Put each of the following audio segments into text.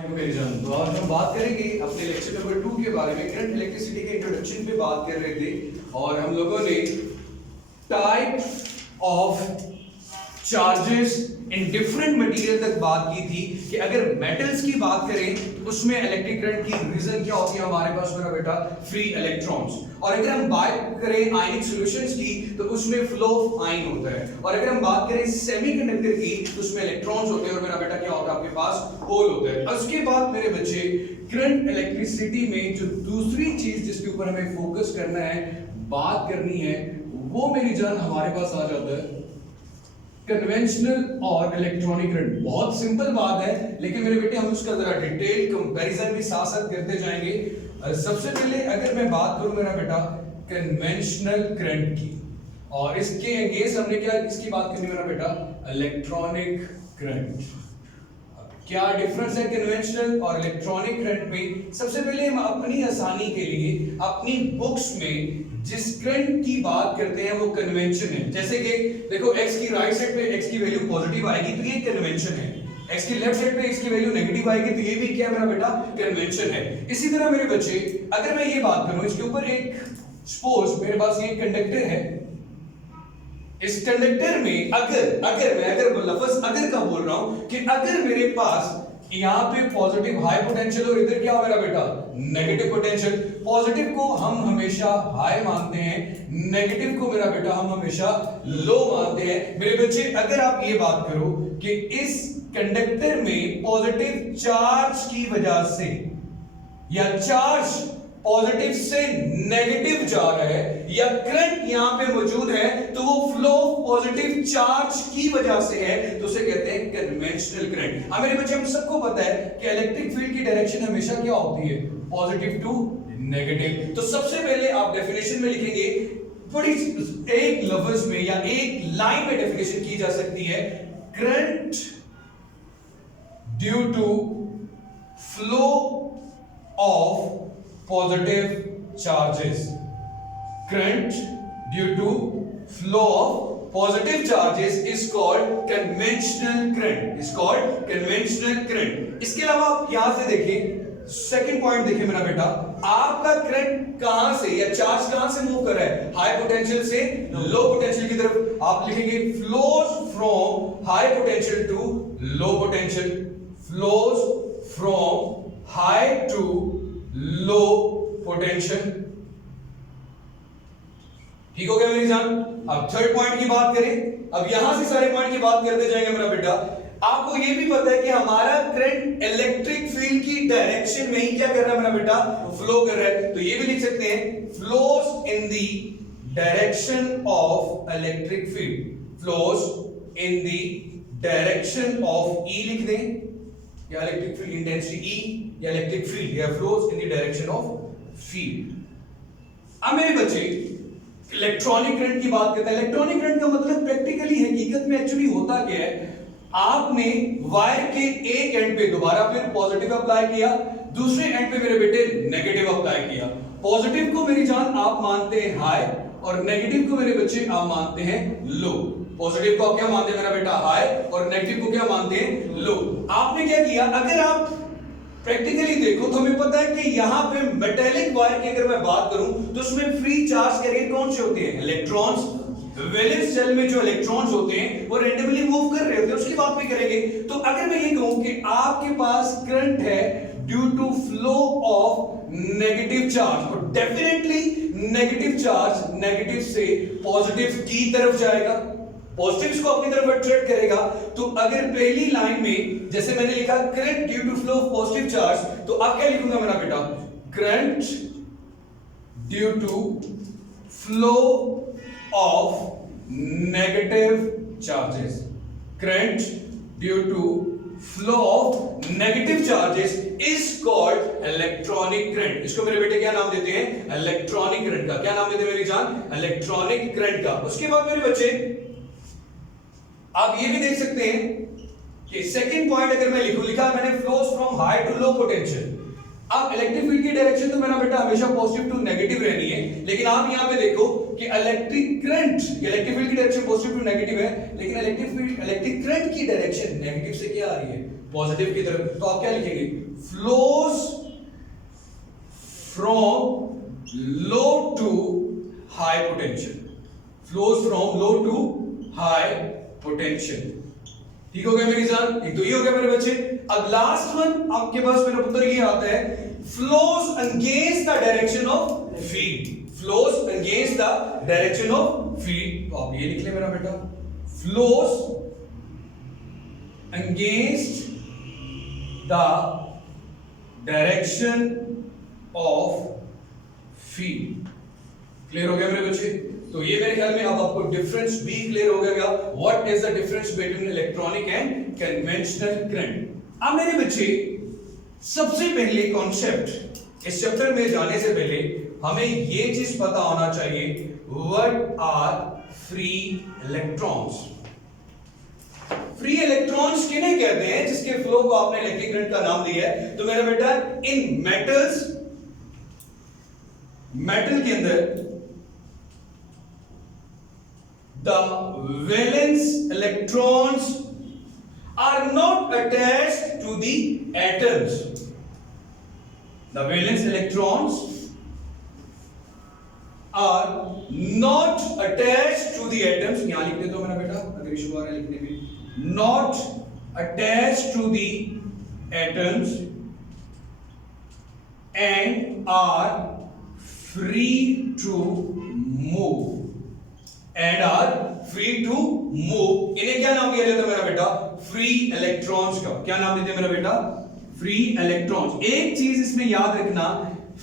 मेरी जान, तो आज हम बात करेंगे अपने लेक्चर नंबर 2 के बारे में। करंट इलेक्ट्रिसिटी के इंट्रोडक्शन पे बात कर रहे थे और हम लोगों ने type of charges in different material तक बात की थी कि अगर मेटल्स की बात करें तो उसमें इलेक्ट्रिक करंट की रीजन क्या होती है हमारे पास मेरा बेटा, फ्री इलेक्ट्रॉन्स। और अगर हम बात करें आयनिक सॉल्यूशंस की तो उसमें फ्लो ऑफ आयन होता है। और अगर हम बात करें सेमीकंडक्टर की तो उसमें इलेक्ट्रॉन्स होते हैं और मेरा बेटा क्या होता है, आपके पास होल होता है। उसके बाद मेरे बच्चे करंट इलेक्ट्रिसिटी में जो दूसरी चीज जिसके ऊपर हमें फोकस करना है, बात करनी है, वो मेरी जान हमारे पास आ जाता है कन्वेंशनल और इलेक्ट्रॉनिक करंट। बहुत सिंपल बात है, लेकिन मेरे बेटे हम उसका जरा डिटेल कंपैरिजन भी साथ साथ करते जाएंगे। सबसे पहले अगर मैं बात करूं मेरा बेटा कन्वेंशनल करंट की, और इसके अगेंस्ट हमने क्या इसकी बात करनी मेरा बेटा, इलेक्ट्रॉनिक करंट। क्या डिफरेंस है कन्वेंशनल और इलेक्ट्रॉनिक करंट में? सबसे पहले हम अपनी आसानी के लिए अपनी बुक्स में जिस करंट की बात करते हैं वो कन्वेंशन है। जैसे कि देखो x की राइट साइड पे x की वैल्यू पॉजिटिव आएगी तो ये कन्वेंशन है, x की लेफ्ट साइड पे x की वैल्यू नेगेटिव आएगी तो ये भी क्या मेरा बेटा, कन्वेंशन है। इसी तरह मेरे बच्चे अगर मैं ये बात करूं, इसके ऊपर एक सपोज मेरे पास ये कंडक्टर है, इस कंडक्टर में अगर लफ्ज अगर का बोल रहा हूं कि अगर मेरे पास यहां पे पॉजिटिव हाई पोटेंशियल और इधर क्या हो मेरा बेटा, नेगेटिव पोटेंशियल। पॉजिटिव को हम हमेशा हाई मानते हैं, नेगेटिव को मेरा बेटा हम हमेशा लो मानते हैं। मेरे बच्चे अगर आप ये बात करो कि इस कंडक्टर में पॉजिटिव चार्ज की वजह से या चार्ज पॉजिटिव से नेगेटिव जा रहा है या करंट यहां पे मौजूद है तो वो फ्लो पॉजिटिव चार्ज की वजह से है, तो उसे कहते हैं कन्वेंशनल करंट। मेरे बच्चे हम सबको पता है कि इलेक्ट्रिक फील्ड की डायरेक्शन हमेशा क्या होती है, पॉजिटिव टू नेगेटिव। तो सबसे पहले आप डेफिनेशन में लिखेंगे, बड़ी एक लफ्ज में या एक लाइन में डेफिनेशन की जा सकती है, current due to flow of positive charges. Current due to flow of positive charges is called conventional current. Is called conventional current. इसके अलावा आप यहां से देखिए, सेकंड पॉइंट देखिए मेरा बेटा, आपका करंट कहां से या चार्ज कहां से मूव कर रहा है, हाई पोटेंशियल से लो पोटेंशियल की तरफ। आप लिखेंगे flows from high potential to low potential, flows from high to low potential. ठीक हो गया मेरी जान। अब थर्ड पॉइंट की बात करें, अब यहां से सारे पॉइंट की बात करते जाएंगे मेरा बेटा। आपको यह भी पता है कि हमारा करंट इलेक्ट्रिक फील्ड की डायरेक्शन में ही क्या कर रहा है मेरा बेटा, फ्लो कर रहा है। तो ये भी लिख सकते हैं flows in the direction of electric field, flows in the direction of E लिख दें, या इलेक्ट्रिक फील्ड इंटेंसिटी E या इलेक्ट्रिक फील्ड या flows in the direction of field. अब मेरे बच्चे इलेक्ट्रॉनिक करंट की बात करते हैं। इलेक्ट्रॉनिक करंट का मतलब प्रैक्टिकली हकीकत में एक्चुअली होता क्या है, आपने वायर के एक एंड पे दोबारा फिर पॉजिटिव अप्लाई किया, दूसरे एंड पे मेरे बेटे नेगेटिव अप्लाई किया। पॉजिटिव को मेरी जान आप मानते हैं हाई और नेगेटिव को मेरे बच्चे आप मानते हैं लो। पॉजिटिव को आप क्या मानते हैं मेरा बेटा, हाई, और नेगेटिव को क्या मानते हैं, लो। आपने क्या किया, अगर आप प्रैक्टिकली देखो तो हमें पता है कि यहां पे मेटेलिक वायर की अगर मैं बात करूं तो उसमें फ्री चार्ज कैरियर कौन से होते हैं, इलेक्ट्रॉन्स। वैलेंस शेल में जो इलेक्ट्रॉन्स होते हैं वो रैंडमली मूव कर रहे होते हैं, उसकी बात भी करेंगे। तो अगर मैं ये कहूं कि आपके पास करंट है due to flow of negative charge, और डेफिनेटली नेगेटिव चार्ज नेगेटिव से पॉजिटिव की तरफ जाएगा, पॉजिटिव्स को अपनी तरफ अट्रैक्ट करेगा। तो अगर पहली लाइन में जैसे मैंने लिखा current due to flow of positive charge, तो आप क्या लिखूंगा मेरा बेटा, current due to flow of negative charges, current due to flow of negative charges is called electronic current. इसको मेरे बेटे क्या नाम देते हैं, इलेक्ट्रॉनिक करंट का। क्या नाम देते हैं मेरी जान, इलेक्ट्रॉनिक करंट का। उसके बाद मेरे बच्चे आप ये भी देख सकते हैं कि सेकंड पॉइंट अगर मैं लिखा मैंने flows from high to low potential. अब इलेक्ट्रिक फील्ड की डायरेक्शन तो मेरा बेटा हमेशा पॉजिटिव टू नेगेटिव रहनी है, लेकिन आप यहां पे देखो कि इलेक्ट्रिक करंट, इलेक्ट्रिक फील्ड की डायरेक्शन पॉजिटिव टू नेगेटिव है, लेकिन इलेक्ट्रिक करंट की डायरेक्शन नेगेटिव से क्या आ रही है, पॉजिटिव की तरफ, तो आप क्या लिखेंगे, flows from low to high potential, flows from low to high potential. ठीक हो गया मेरी जान, एक तो ये हो गया मेरे बच्चे। अब लास्ट वन आपके पास मेरा पुत्र ये आता है, flows against the direction of feed, flows against the direction of feed. तो आप ये लिख ले मेरा बेटा, flows against the direction of feed. Clear हो गया मेरे बच्चे? तो ये मेरे ख्याल में अब आपको डिफरेंस भी क्लियर हो गया, what is the difference between electronic and conventional current. अब मेरे बच्चे सबसे पहले कॉन्सेप्ट, इस चैप्टर में जाने से पहले हमें ये चीज पता होना चाहिए, what are free electrons. Free electrons किन्हें कहते हैं, जिसके फ्लो को आपने इलेक्ट्रिक करंट का नाम दिया है। तो मेरा बेटा इन मेटल्स, मेटल के अंदर the valence electrons are not attached to the atoms. The valence electrons are not attached to the atoms. यहां लिख दे दो मेरा बेटा, अगर इशू आ रहा है लिखने में, not attached to the atoms and are free to move, and are free to move। इन्हें क्या नाम दिया जाता है मेरा बेटा, फ्री इलेक्ट्रॉन्स का। क्या नाम देते हैं मेरा बेटा, फ्री इलेक्ट्रॉन्स। एक चीज इसमें याद रखना,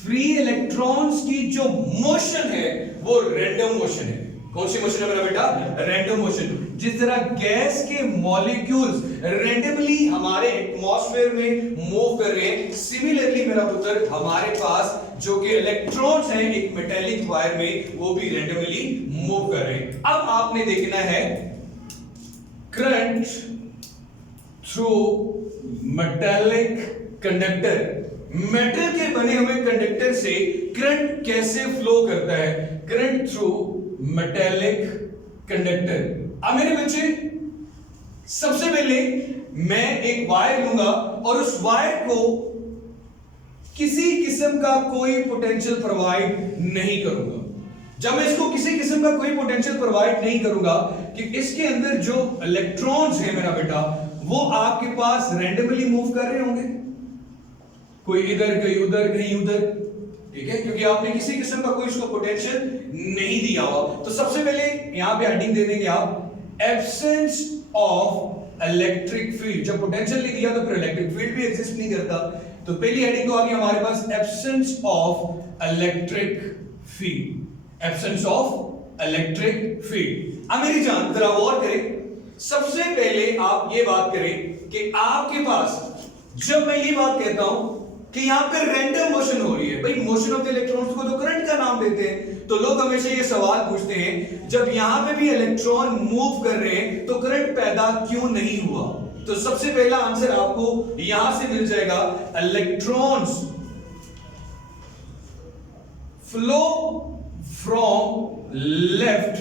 फ्री इलेक्ट्रॉन्स की जो मोशन है वो रैंडम मोशन है। कौन सी मोशन है मेरा बेटा, रैंडम मोशन। जिस तरह गैस के मॉलिक्यूल्स रैंडमली हमारे एटमॉस्फेयर में मूव कर रहे हैं, सिमिलरली मेरा पुत्र हमारे पास जो कि इलेक्ट्रॉन्स हैं एक मेटेलिक वायर में, वो भी रैंडमली मूव कर रहे हैं। अब आपने देखना है current through metallic conductor, metal के बने हुए कंडक्टर से करंट कैसे फ्लो करता है, करंट थ्रू मेटेलिक कंडक्टर। अब मेरे बच्चे सबसे पहले मैं एक वायर लूंगा और उस वायर को किसी किस्म का कोई पोटेंशियल प्रोवाइड नहीं करूंगा। जब मैं इसको किसी किस्म का कोई पोटेंशियल प्रोवाइड नहीं करूंगा कि इसके अंदर जो इलेक्ट्रॉन्स हैं मेरा बेटा, वो आपके पास रैंडमली मूव कर रहे होंगे, कोई इधर कहीं उधर कहीं उधर, ठीक है, क्योंकि आपने किसी किस्म का कोई इसको पोटेंशियल नहीं दिया हुआ। तो सबसे पहले यहां पे हेडिंग दे देंगे आप, एब्सेंस ऑफ इलेक्ट्रिक फील्ड। जब पोटेंशियल नहीं दिया तो फिर इलेक्ट्रिक फील्ड भी एग्जिस्ट नहीं करता। तो पहली हेडिंग तो आ गई हमारे पास, absence of electric field, absence of electric field. अब मेरी जान जरा गौर करें, सबसे पहले आप ये बात करें कि आपके पास जब मैं ये बात कहता हूं कि यहां पे रैंडम मोशन हो रही है, भाई मोशन ऑफ द इलेक्ट्रॉन्स को तो करंट का नाम देते हैं, तो लोग हमेशा ये सवाल पूछते हैं जब यहां पे भी इलेक्ट्रॉन मूव कर रहे हैं तो करंट पैदा क्यों नहीं हुआ। तो सबसे पहला आंसर आपको यहां से मिल जाएगा, electrons flow from left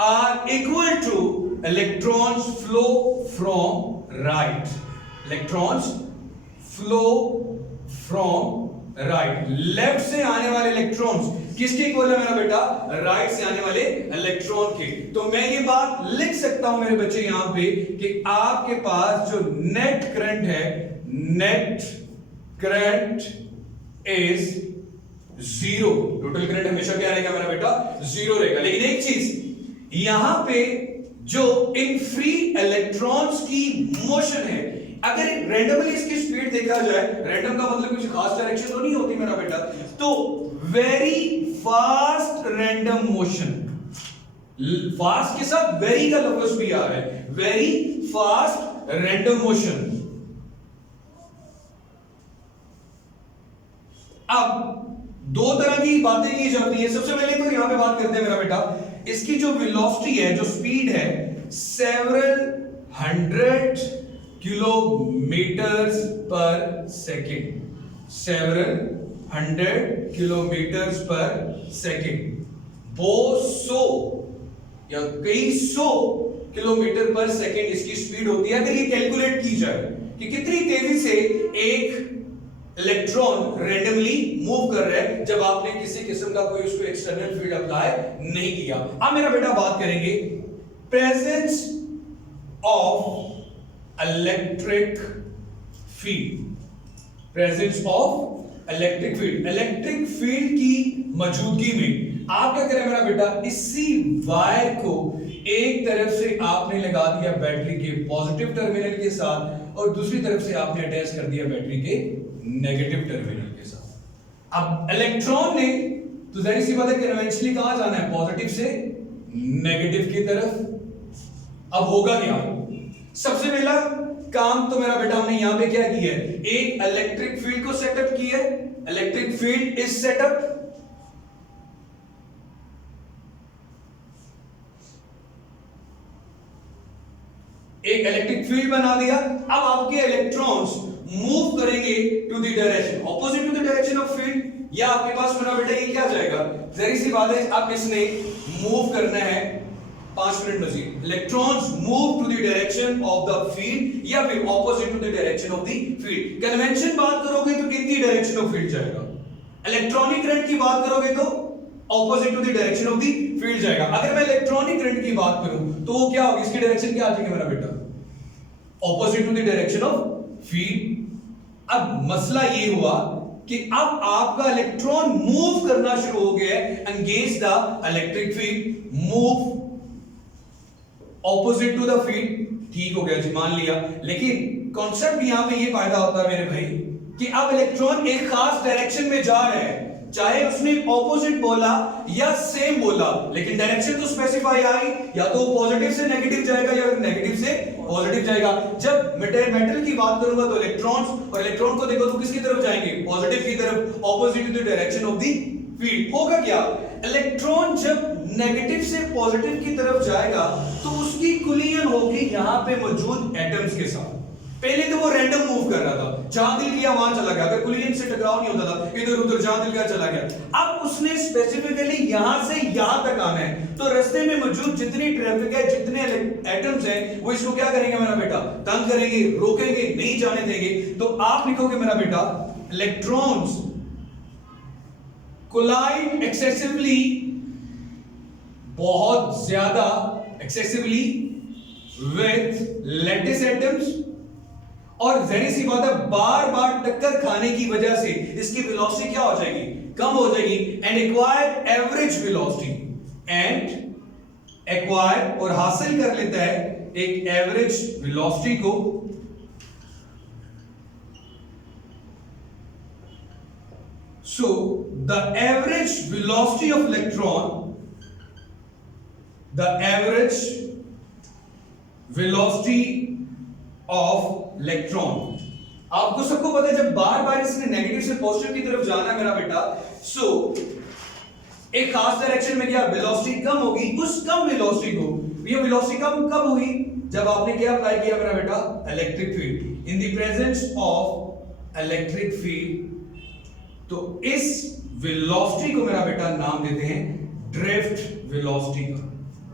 are equal to electrons flow from right. Electrons flow from right, left से आने वाले इलेक्ट्रॉन्स किसके इक्वल है मेरा बेटा, राइट से आने वाले इलेक्ट्रॉन के। तो मैं ये बात लिख सकता हूं मेरे बच्चे यहां पे कि आपके पास जो नेट करंट है, net current is zero. Total current हमेशा क्या रहेगा मेरा बेटा, जीरो रहेगा। लेकिन एक चीज यहां पे जो इन फ्री इलेक्ट्रॉन्स की मोशन है, अगर रैंडमली इसकी स्पीड देखा जाए, रैंडम का मतलब कुछ खास डायरेक्शन तो नहीं होती मेरा बेटा, तो very fast random motion, fast के साथ वेरी का लफ्ज भी आ रहा है, वेरी फास्ट रैंडम मोशन। अब दो तरह की बातें की जाती है। सबसे पहले तो यहां पे बात करते हैं मेरा बेटा, इसकी जो वेलोसिटी है, जो स्पीड है, सेवरल 100 किलोमीटर्स पर सेकेंड, सेवरल 100 किलोमीटर्स पर सेकेंड, बहुत सौ या कई सौ किलोमीटर पर सेकेंड इसकी स्पीड होती है अगर ये कैलकुलेट की जाए। कि कितनी तेजी से एक इलेक्ट्रॉन रैंडमली मूव कर रहा है जब आपने किसी किस्म का कोई उसको एक्सटर्नल फील्ड अप्लाई नहीं किया। अब मेरा बेटा बात करेंगे presence of electric field. Presence of electric field, electric field की मौजूदगी में आप क्या करें मेरा बेटा, इसी वायर को एक तरफ से आपने लगा दिया बैटरी के पॉजिटिव टर्मिनल के साथ और दूसरी तरफ से आपने अटैच कर दिया बैटरी के नेगेटिव टर्मिनल के साथ। अब इलेक्ट्रॉन ने तो जाहिर सी बात है कन्वेंशनली कहां जाना है, पॉजिटिव से नेगेटिव की तरफ। अब होगा क्या, सबसे पहला काम तो मेरा बेटा हमने यहां पे क्या किया है, एक इलेक्ट्रिक फील्ड को सेटअप किया है। इलेक्ट्रिक फील्ड इज सेटअप, एक इलेक्ट्रिक फील्ड बना दिया। अब आपके इलेक्ट्रॉन्स मूव करेंगे to the direction opposite to the direction of field, या आपके पास मेरा बेटा ये क्या जाएगा, जहरी सी बात है अब इसने मूव करना है 5 मिनट मजीद। Electrons move to the direction of the field या फिर opposite to the direction of the field. Convention बात करोगे तो in the direction of field जाएगा, इलेक्ट्रॉनिक करंट की बात करोगे तो opposite to the direction of the field जाएगा। अगर मैं इलेक्ट्रॉनिक करंट की बात करूं तो वो क्या होगी, इसकी डायरेक्शन क्या आ जाएगी मेरा बेटा, opposite to the direction of field. अब मसला ये हुआ कि अब आपका इलेक्ट्रॉन मूव करना शुरू हो गया है engage the electric field, move opposite to the field. ठीक हो गया जी, मान लिया। लेकिन कॉन्सेप्ट यहां पे ये फायदा होता है मेरे भाई कि अब इलेक्ट्रॉन एक खास डायरेक्शन में जा रहा है, चाहे उसने ऑपोजिट बोला या सेम बोला, लेकिन डायरेक्शन तो स्पेसिफाई आई, या तो पॉजिटिव से नेगेटिव जाएगा या फिर नेगेटिव से पॉजिटिव जाएगा। जब मेटल की बात करूंगा तो इलेक्ट्रॉन्स और इलेक्ट्रॉन को देखो तो किसकी तरफ जाएंगे, पॉजिटिव की तरफ, opposite to the direction of the field. होगा क्या, इलेक्ट्रॉन जब नेगेटिव से पॉजिटिव की तरफ जाएगा तो उसकी कोलिजन होगी यहां पे मौजूद एटम्स के साथ। पहले तो वो रैंडम मूव कर रहा था, जहां दिल किया वहां चला गया, अगर कोलिजन से टकराव नहीं होता था, इधर उधर जहां दिल किया चला गया। अब उसने स्पेसिफिकली यहां से यहां तक आना है, तो रास्ते में मौजूद जितनी ट्रैफिक है, जितने एटम्स हैं, वो इसको क्या करेंगे मेरा बेटा, तंग करेंगे, रोकेंगे, नहीं जाने देंगे। तो आप लिखोगे मेरा बेटा, इलेक्ट्रॉन्स कोलाइड एक्सेसिवली, बहुत ज्यादा एक्सेसिवली विथ लैटिस एटम्स, और जहरी सी बात है बार बार टक्कर खाने की वजह से इसकी वेलोसिटी क्या हो जाएगी, कम हो जाएगी। And acquire average velocity, and acquire और हासिल कर लेता है एक एवरेज वेलोसिटी को। So the average velocity of electron, the average velocity of electron, आपको सबको पता है जब बार बार इसने नेगेटिव से पॉजिटिव की तरफ जाना है मेरा बेटा, सो एक खास डायरेक्शन में क्या वेलोसिटी कम होगी। उस कम वेलोसिटी को, ये वेलोसिटी कम कब हुई, जब आपने क्या अप्लाई किया मेरा बेटा, electric field. In the presence of electric field, तो इस वेलोसिटी को मेरा बेटा नाम देते हैं ड्रिफ्ट वेलोसिटी का।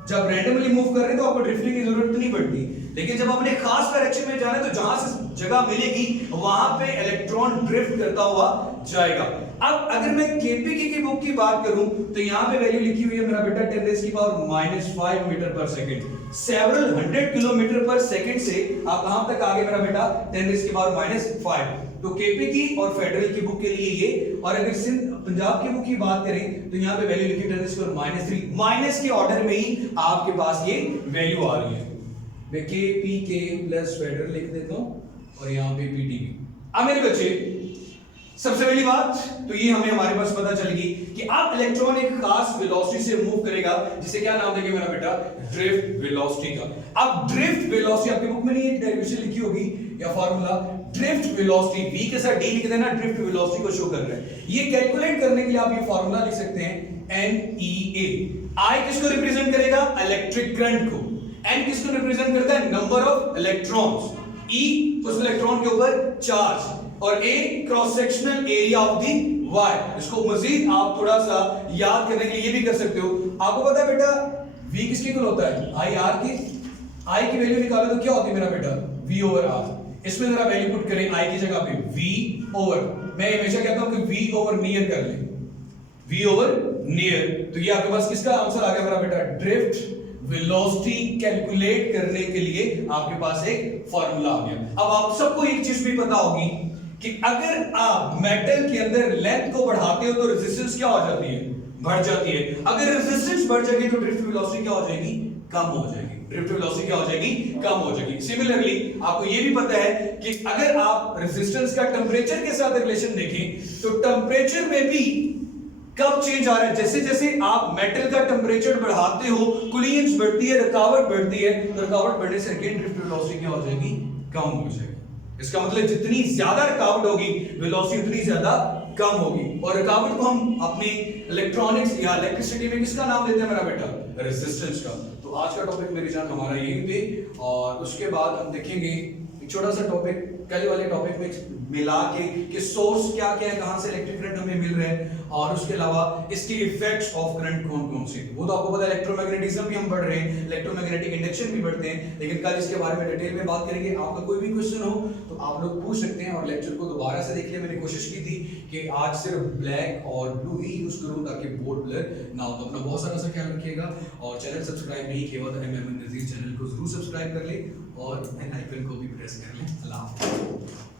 जब रैंडमली मूव कर रहे हैं तो आपको ड्रिफ्टिंग की जरूरत नहीं पड़ती, लेकिन जब अपने खास डायरेक्शन में जाना है तो जहां से जगह मिलेगी वहां पे इलेक्ट्रॉन ड्रिफ्ट करता हुआ जाएगा। अब अगर मैं केपीके की बुक की बात करूं तो यहां पे वैल्यू लिखी हुई है मेरा बेटा 10⁻⁻⁵ मीटर पर सेकंड। सेवरल 100 किलोमीटर पर सेकंड से आप कहां तक आगे मेरा बेटा 10⁻⁵। तो केपी की और फेडरल की बुक के लिए ये, और अगर सिंध पंजाब की बुक की बात करें तो यहां पे वैल्यू लिखी 10⁻³ माइनस के ऑर्डर में ही आपके पास ये वैल्यू आ रही है। मैं केपीके प्लस फेडरल लिख देता हूं और यहां पे पीटीबी। अब मेरे बच्चे सबसे पहली बात तो ये हमें हमारे पास पता चल गई कि अब इलेक्ट्रॉन एक खास वेलोसिटी से मूव करेगा, जिसे क्या नाम देंगे मेरा बेटा, ड्रिफ्ट वेलोसिटी का। अब ड्रिफ्ट वेलोसिटी आपकी बुक में नहीं, एक डेरिवेशन लिखी होगी या फार्मूला, ड्रिफ्ट वेलोसिटी v के साथ d लिख देना, ड्रिफ्ट वेलोसिटी को शो कर रहा है। ये कैलकुलेट करने के लिए आप ये फार्मूला लिख सकते हैं NEA। I किसको रिप्रेजेंट करेगा, इलेक्ट्रिक करंट को। N किसको रिप्रेजेंट करता है, नंबर ऑफ इलेक्ट्रॉन्स। E उस इलेक्ट्रॉन के ऊपर चार्ज, और A cross sectional area of the wire. इसको मजीद आप थोड़ा सा याद करने के लिए ये भी कर सकते हो। आपको पता है बेटा V किसके इक्वल होता है, I R के। I की वैल्यू निकालो तो क्या होती है मेरा बेटा, V/R। इसमें जरा वैल्यू पुट करें आई की जगह पे v ओवर, मैं हमेशा कहता हूं कि v ओवर नियर कर ले, v ओवर नियर, तो ये आपके पास किसका आंसर आ गया मेरा बेटा, ड्रिफ्ट वेलोसिटी कैलकुलेट करने के लिए आपके पास एक फार्मूला आ गया। अब आप सबको एक चीज भी पता होगी कि अगर आप मेटल के अंदर लेंथ को बढ़ाते हो तो रेजिस्टेंस क्या हो जाती है, बढ़ जाती है। अगर रेजिस्टेंस बढ़ जाएगी तो ड्रिफ्ट वेलोसिटी क्या हो जाएगी, कम हो जाएगी। ड्रिफ्ट वेलोसिटी क्या हो जाएगी, कम हो जाएगी। सिमिलरली आपको ये भी पता है कि अगर आप रेजिस्टेंस का टेंपरेचर के साथ रिलेशन देखें तो टेंपरेचर में भी कब चेंज आ रहा है, जैसे जैसे आप मेटल का टेंपरेचर बढ़ाते हो कूलिंग बढ़ती है, रुकावट बढ़ती है, तो रुकावट बढ़ने से अगेन ड्रिफ्ट वेलोसिटी क्या हो जाएगी, कम हो जाएगी। इसका मतलब जितनी ज्यादा रुकावट होगी वेलोसिटी उतनी ज्यादा कम होगी। और रुकावट को हम अपने इलेक्ट्रॉनिक्स या इलेक्ट्रिसिटी में किसका नाम देते हैं मेरा बेटा, रेजिस्टेंस का। तो आज का टॉपिक मेरी जान हमारा यही पे, और उसके बाद हम देखेंगे एक छोटा सा टॉपिक कल वाले टॉपिक में मिला के कि सोर्स क्या क्या है, कहां से इलेक्ट्रिक करंट हमें मिल रहा है, और उसके अलावा इसके इफेक्ट्स ऑफ करंट कौन कौन से। वो तो आपको पता है, इलेक्ट्रोमैग्नेटिज्म भी हम पढ़ रहे हैं, इलेक्ट्रोमैग्नेटिक इंडक्शन भी पढ़ते हैं, लेकिन कल इसके बारे में डिटेल में बात करेंगे। आपका कोई भी क्वेश्चन हो तो आप लोग पूछ सकते हैं, और लेक्चर को दोबारा से देखिए। मैंने कोशिश की थी कि आज सिर्फ ब्लैक और ब्लू ही यूज करूं ताकि बोर्ड ब्लर ना हो। तो अपना बहुत सारा सा ख्याल रखिएगा, और चैनल सब्सक्राइब नहीं किया हुआ तो एमएम नज़ीर चैनल को जरूर सब्सक्राइब कर ले और बेल आइकन को भी प्रेस कर ले। अल्लाह हाफ़िज़।